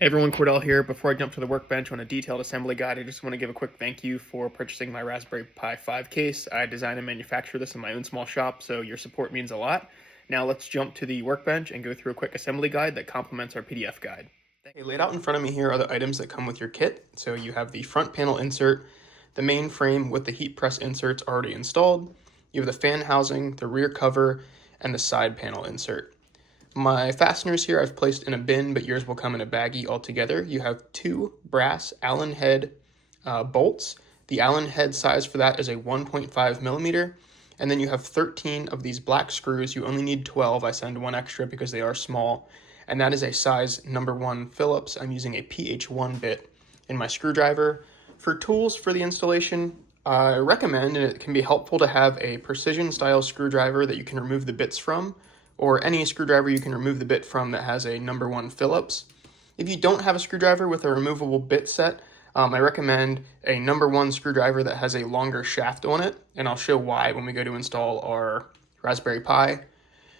Hey everyone, Cordell here. Before I jump to the workbench on a detailed assembly guide, I just want to give a quick thank you for purchasing my Raspberry Pi 5 case. I design and manufacture this in my own small shop, so your support means a lot. Now let's jump to the workbench and go through a quick assembly guide that complements our PDF guide. Okay, laid out in front of me here are the items that come with your kit. So you have the front panel insert, the main frame with the heat press inserts already installed, you have the fan housing, the rear cover, and the side panel insert. My fasteners here I've placed in a bin, but yours will come in a baggie altogether. You have two brass Allen head bolts. The Allen head size for that is a 1.5 millimeter. And then you have 13 of these black screws. You only need 12. I send one extra because they are small. And that is a size #1 Phillips. I'm using a PH1 bit in my screwdriver. For tools for the installation, I recommend, and it can be helpful to have a precision style screwdriver that you can remove the bits from, or any screwdriver you can remove the bit from that has a #1 Phillips. If you don't have a screwdriver with a removable bit set, I recommend a #1 screwdriver that has a longer shaft on it, and I'll show why when we go to install our Raspberry Pi.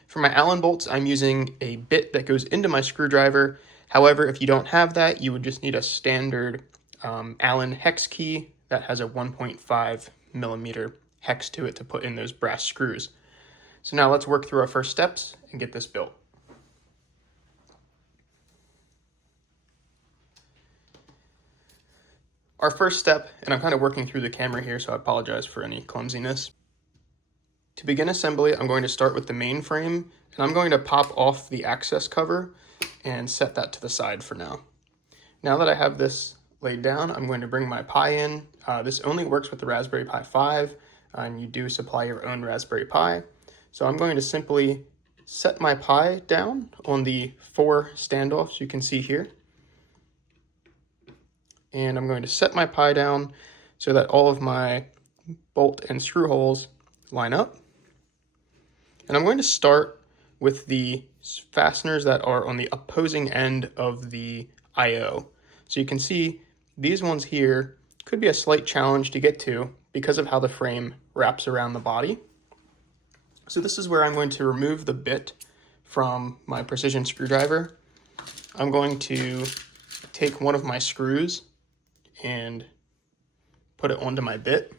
For my Allen bolts, I'm using a bit that goes into my screwdriver. However, if you don't have that, you would just need a standard Allen hex key that has a 1.5 millimeter hex to it to put in those brass screws. So now let's work through our first steps and get this built. Our first step, and I'm kind of working through the camera here, so I apologize for any clumsiness. To begin assembly, I'm going to start with the main frame, and I'm going to pop off the access cover and set that to the side for now. Now that I have this laid down, I'm going to bring my Pi in. This only works with the Raspberry Pi 5, and you do supply your own Raspberry Pi. So I'm going to simply set my Pi down on the 4 standoffs you can see here. And I'm going to set my Pi down so that all of my bolt and screw holes line up. And I'm going to start with the fasteners that are on the opposing end of the I/O. So you can see these ones here could be a slight challenge to get to because of how the frame wraps around the body. So this is where I'm going to remove the bit from my precision screwdriver. I'm going to take one of my screws and put it onto my bit.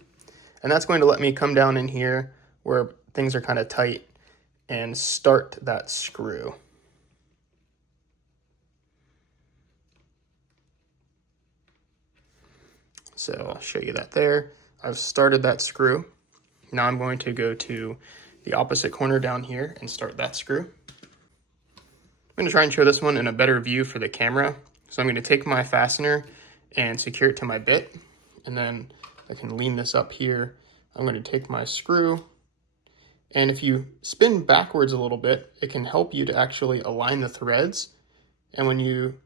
And that's going to let me come down in here where things are kind of tight and start that screw. So I'll show you that there. I've started that screw. Now I'm going to go to the opposite corner down here and start that screw. I'm going to try and show this one in a better view for the camera. So I'm going to take my fastener and secure it to my bit, and then I can lean this up here. I'm going to take my screw, and if you spin backwards a little bit, it can help you to actually align the threads. And when you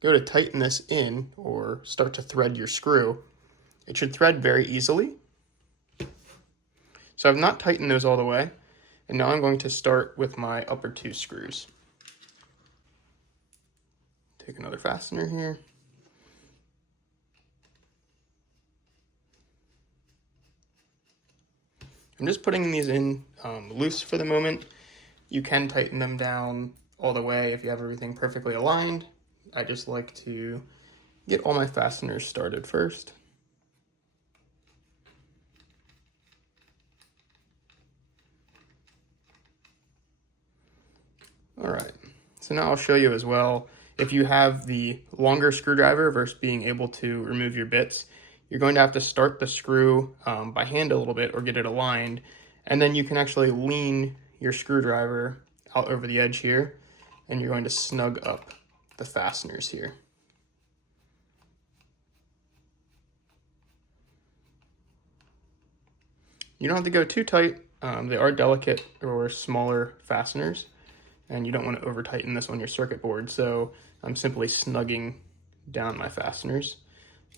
go to tighten this in or start to thread your screw, it should thread very easily. So I've not tightened those all the way. And now I'm going to start with my upper 2 screws. Take another fastener here. I'm just putting these in loose for the moment. You can tighten them down all the way if you have everything perfectly aligned. I just like to get all my fasteners started first. All right, so now I'll show you as well, if you have the longer screwdriver versus being able to remove your bits, you're going to have to start the screw by hand a little bit or get it aligned, and then you can actually lean your screwdriver out over the edge here, and you're going to snug up the fasteners here. You don't have to go too tight. They are delicate or smaller fasteners, and you don't want to over tighten this on your circuit board, so I'm simply snugging down my fasteners,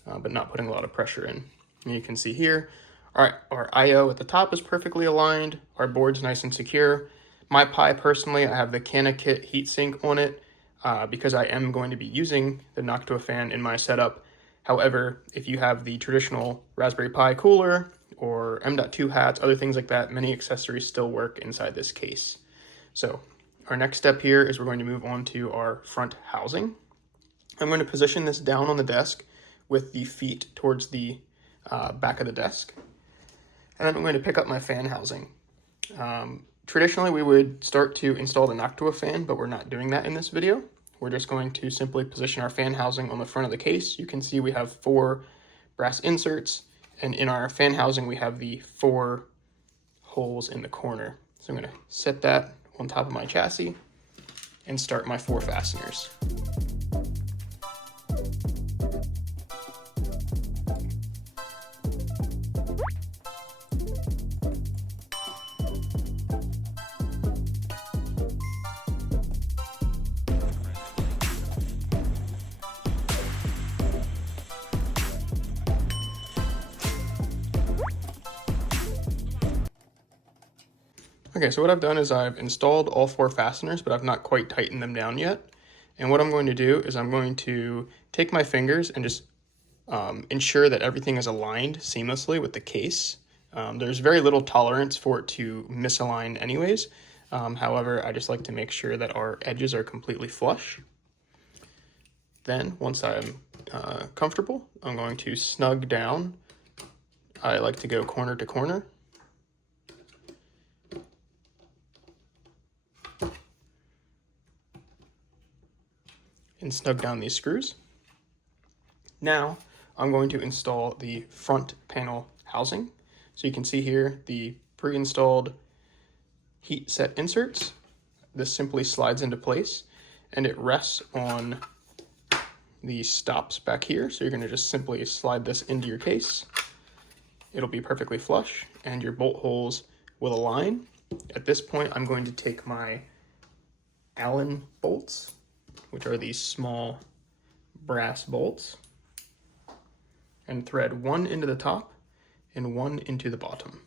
but not putting a lot of pressure in. And you can see here, our I/O at the top is perfectly aligned, our board's nice and secure. My Pi, personally, I have the CanaKit heatsink on it because I am going to be using the Noctua fan in my setup. However, if you have the traditional Raspberry Pi cooler or M.2 hats, other things like that, many accessories still work inside this case. So our next step here is we're going to move on to our front housing. I'm going to position this down on the desk with the feet towards the back of the desk. And then I'm going to pick up my fan housing. Traditionally, we would start to install the Noctua fan, but we're not doing that in this video. We're just going to simply position our fan housing on the front of the case. You can see we have 4 brass inserts, and in our fan housing, we have the 4 holes in the corner. So I'm going to set that on top of my chassis and start my 4 fasteners. Okay, so what I've done is I've installed all 4 fasteners, but I've not quite tightened them down yet. And what I'm going to do is I'm going to take my fingers and just ensure that everything is aligned seamlessly with the case. There's very little tolerance for it to misalign anyways. However, I just like to make sure that our edges are completely flush. Then, once I'm comfortable, I'm going to snug down. I like to go corner to corner. And snug down these screws. Now I'm going to install the front panel housing. So you can see here the pre-installed heat set inserts. This simply slides into place and it rests on the stops back here. So you're going to just simply slide this into your case. It'll be perfectly flush and your bolt holes will align. At this point, I'm going to take my Allen bolts, which are these small brass bolts, and thread 1 into the top and 1 into the bottom.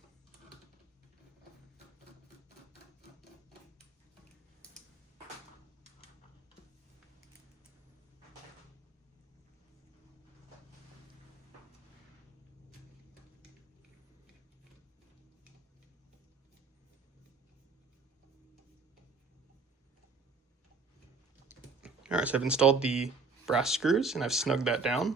All right, so I've installed the brass screws and I've snugged that down.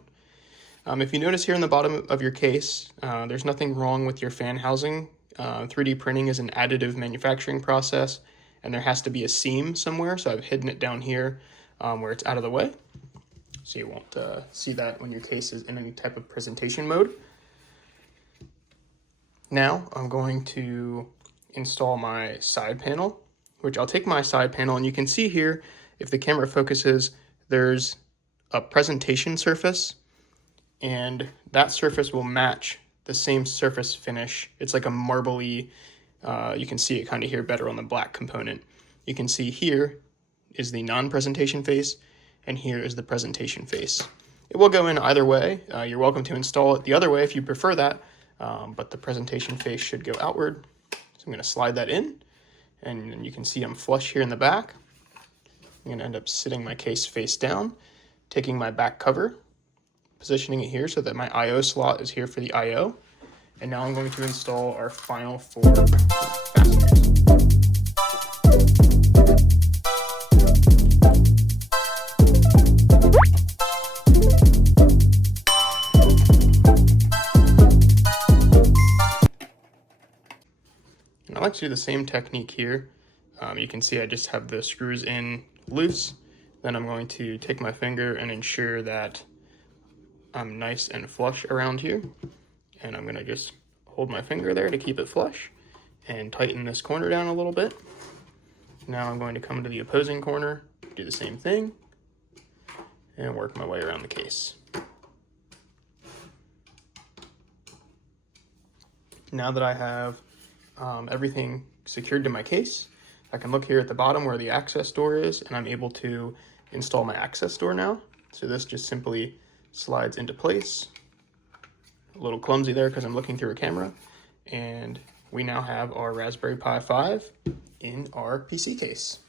If you notice here in the bottom of your case, there's nothing wrong with your fan housing. 3D printing is an additive manufacturing process and there has to be a seam somewhere, so I've hidden it down here where it's out of the way. So you won't see that when your case is in any type of presentation mode. Now I'm going to install my side panel, which I'll take my side panel and you can see here, if the camera focuses, there's a presentation surface, and that surface will match the same surface finish. It's like a marbly, you can see it kind of here better on the black component. You can see here is the non-presentation face, and here is the presentation face. It will go in either way. You're welcome to install it the other way if you prefer that, but the presentation face should go outward. So I'm going to slide that in, and you can see I'm flush here in the back. I'm going to end up sitting my case face down, taking my back cover, positioning it here so that my I/O slot is here for the I/O. And now I'm going to install our final 4 fasteners. And I like to do the same technique here. You can see I just have the screws in loose. Then I'm going to take my finger and ensure that I'm nice and flush around here. And I'm going to just hold my finger there to keep it flush and tighten this corner down a little bit. Now I'm going to come to the opposing corner, do the same thing, and work my way around the case. Now that I have everything secured to my case, I can look here at the bottom where the access door is, and I'm able to install my access door now. So this just simply slides into place. A little clumsy there because I'm looking through a camera. And we now have our Raspberry Pi 5 in our PC case.